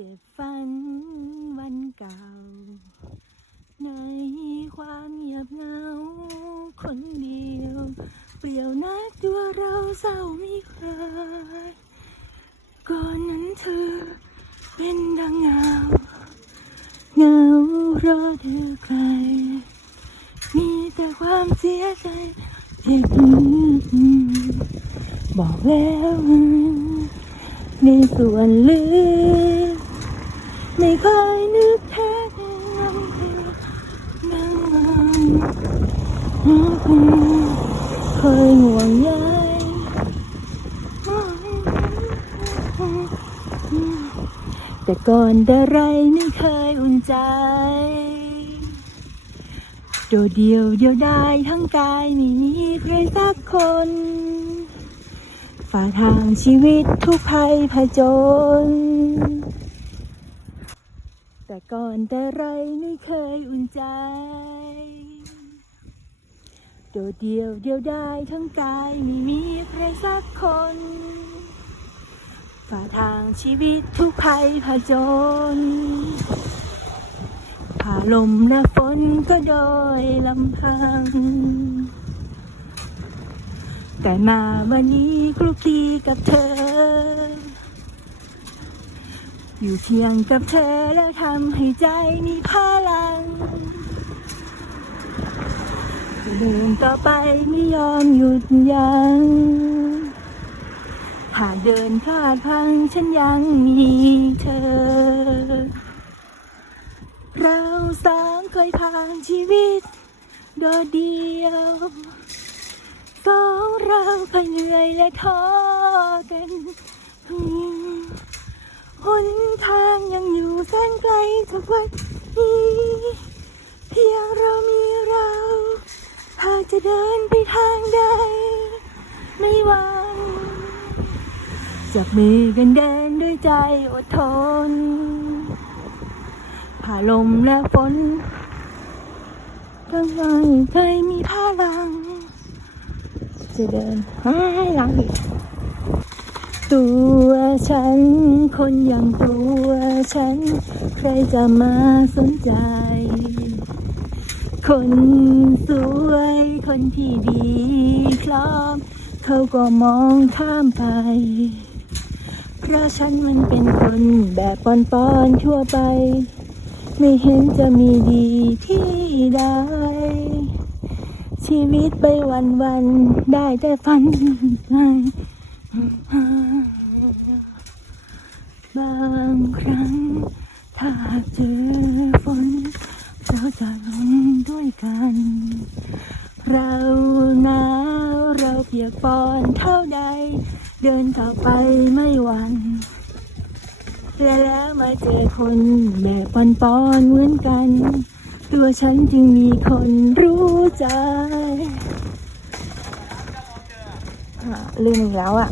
ก็บฝันวันเก่า ในความเงียบเหงา คนเดียว เปลี่ยวนักตัวเราเศร้าไม่คยก่อนนั้นเธอเป็นดังเงาเงารอเธอใคร มีแต่ความเสียใจเจ็บบอกแล้วในส่วนลึก ไม่เคยนึกแท้นำเธอนั่งเคยห่วงใยแต่ก่อนแต่ไรไม่เคยอุ่นใจโดดเดียวเดียวได้ทั้งกายไม่มีใครสักคนฝ่าทางชีวิตทุกภัยผจญ แต่ก่อนแต่ไรไม่เคยอุ่นใจ โดดเดียวเดียวได้ทั้งกายไม่มีใครสักคนฝ่าทางชีวิตทุกภัยผจญผ่าลมและฝนก็โดยลำพัง แต่มาวันนี้คลุกคลีกับเธอ อยู่เคียงกับเธอแล้วทำให้ใจมีพลัง จะเดินต่อไปไม่ยอมหยุดยัง้งถ้าเดินพลาดพังฉันยังมีเธอ เราสองเคยผ่านชีวิตโดดเดียวสองเราเคยเหนื่อยและท้อกัน หนทางยังอยู่แสนไกลทุกวันนี้เพียงเรามีเรา หากจะเดินไปทางใด ไม่หวังจับมือกันเดินด้วยใจอดทน ผ่าลมและฝนทั้งใจใจมีพลัง จะเดินให้หลังอีกตัว ฉัน คนอย่างตัวฉัน ใครจะมาสนใจ คนสวย คนที่ดีคล้อมเขาก็มองข้ามไป เพราะฉันมันเป็นคนแบบปอนๆทั่วไป ไม่เห็นจะมีดีที่ใดชีวิตไปวันวันๆได้แต่ฝันไป บางครั้ง ถ้าเจอฝนเราจะลงด้วยกัน เราหนาวเราเปียกปอนเท่าใด เดินต่อไปไม่หวั่นและแล้วมาเจอคนแบบปอนปอนเหมือนกัน ตัวฉันจึงมีคนรู้ใจลืมอีกแล้วอะ